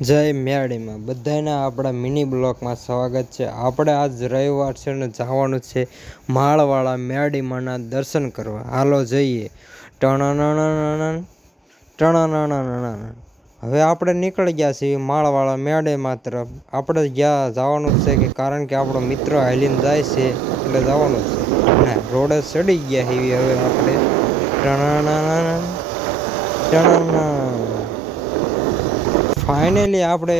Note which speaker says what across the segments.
Speaker 1: જય મેરડીમાં. બધાના આપણા મિની બ્લોકમાં સ્વાગત છે. આપણે આજ રવિવાર છે ને જવાનું છે માળવાળા મેરડીમાંના દર્શન કરવા. હાલો જઈએ. ટણનણનણન ટણનણનણન હવે આપણે નીકળી ગયા છીએ માળવાળા મેરડીમાં તરફ. આપણે જ્યાં જવાનું છે કે કારણ કે આપણો મિત્ર હાલીને જાય છે, એટલે જવાનું છે. ના રોડે ચડી ગયા એવી હવે આપણે. ટણનણનણ ટણનણ ફાઇનલી આપણે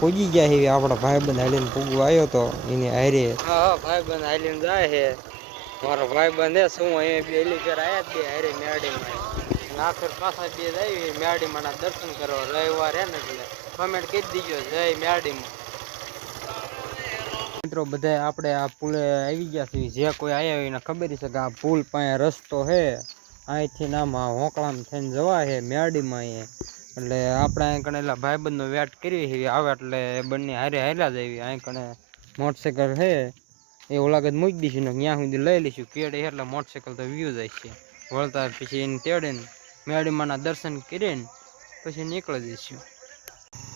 Speaker 1: પૂજી ગયા છીએ. આપણો ભાઈબંધ હાલીને પૂગવા આવ્યો તો એની હારે. હા ભાઈબંધ હાલીને જાય છે. મારો ભાઈબંધ હે શું અહીંયા બે આયા જ બે હારે મેડીમાં આખર પાછા બે જાય મેરડીમાં દર્શન કરવા. રવિવાર હે ને એટલે કમેન્ટ કહી દીજો, જય મેડીમાં મિત્રો બધા આપણે આ પુલે આવી ગયા છીએ. જે કોઈ આવ્યા હોય એને ખબર છે કે આ પુલ પાસે રસ્તો છે. અહીંથી નામાં હોકળામ થઈને જવા છે મેડીમાં અહીંયા. એટલે આપણે અહીં કણે એટલે ભાઈબંધનો વેટ કરી છે આવે એટલે બંને હારે હાર્યા જ આવી અહીં કણે મોટરસાઇકલ છે. એ ઓલાગત મૂકી દઈશું ને ત્યાં સુધી લઈ લઈશું. કેડે એટલે મોટરસાઇકલ તો વ્યૂ જાય છે. વળતા પછી એને તેડીને મેળીમાના દર્શન કરીને પછી નીકળી જઈશું.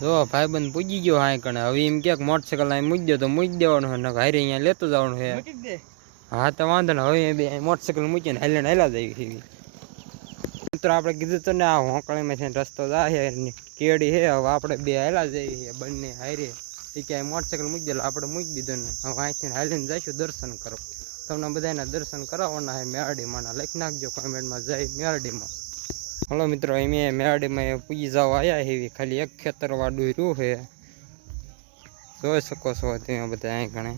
Speaker 1: જો ભાઈબંધ પૂજી ગયો હા કણે હવે એમ કે મોટરસાઇકલ અહીં મૂકી દો તો મૂકી દેવાનું છે. હારે અહીંયા લેતો જવાનું છે. હા તો વાંધો ને. હવે બે મોટરસાઇકલ મૂકીને હાલીને હાલ્યા જઈએ છીએ. મિત્રો, આપણે કીધું તો ને આ હોંકળીમાંથી રસ્તો જાય કેડી છે. હવે આપણે બે હાલા જઈએ બંને હારે એ ક્યાંય મોટરસાઇકલ મૂકી દેલો, આપણે મૂકી દીધું ને. હવે અહીંથી હાલીને જઈશું, દર્શન કરો. તમને બધાને દર્શન કરાવવાના છે, મેરડીમાં લખી નાખજો કોમેન્ટમાં, જય મેરડીમાં. હલો મિત્રો, અમે મેરડીમાં પૂજી જવા આવ્યા એવી ખાલી એક ખેતરવાડું રહ્યું છે. જોઈ શકો છો તમે બધા અહીં ગણે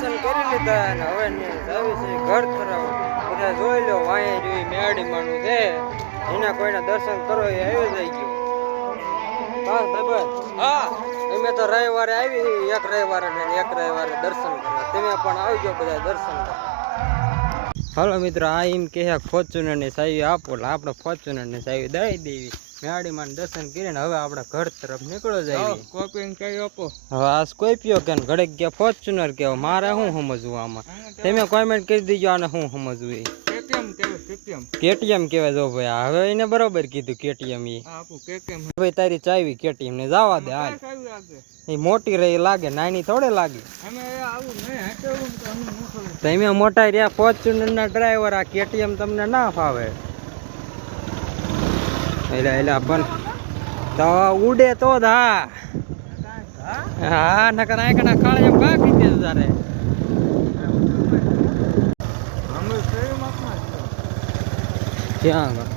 Speaker 1: દર્શન કરી લીધા અને હવે ઘર તરફ. બધા જોઈ લો વાંય જોઈ મેળી માનું છે. એના કોઈના દર્શન કરો એ આવી જાય ગયો. હા હા, અમે તો રવિવારે આવી, એક રવિવારે એક રવિવારે દર્શન કરવા. તમે પણ આવજો બધા દર્શન કરવા. હાલો મિત્રો આ એમ કે ફોર્ચ્યુનરની સાવી આપો એટલે આપણે ફોર્ચ્યુનરની સાવી દઈ દેવી. મેરડીમાં દર્શન કરીને હવે આપણે ઘર તરફ નીકળો જાય
Speaker 2: કોપિંગ કઈ આપો?
Speaker 1: હવે આ સ્કોર્પિયો કે ઘડેક ગયા ફોર્ચ્યુનર કહેવાય મારે શું સમજવું આમાં? તમે કોમેન્ટ કરી દીજો આને શું સમજવું એ.
Speaker 2: કેટીએમ? કેટીએમ
Speaker 1: કહેવાય જો ભાઈ. હવે એને બરોબર કીધું કેટીએમ
Speaker 2: ઈ.
Speaker 1: ભાઈ તારી ચાવી કેટીએમ ને જવા દે હાલ. એ મોટી રહી લાગે નાની થોડે લાગે. તમે મોટા રહ્યા ફોર્ચ્યુનર ના ડ્રાઈવર આ કેટીએમ તમને ના ફાવે. એલા એલા પણ તો ઉડે તો જ હા. હા? નકર આ કણા કાળે એમ કા કીધે તારે. ત્યાં આગળ?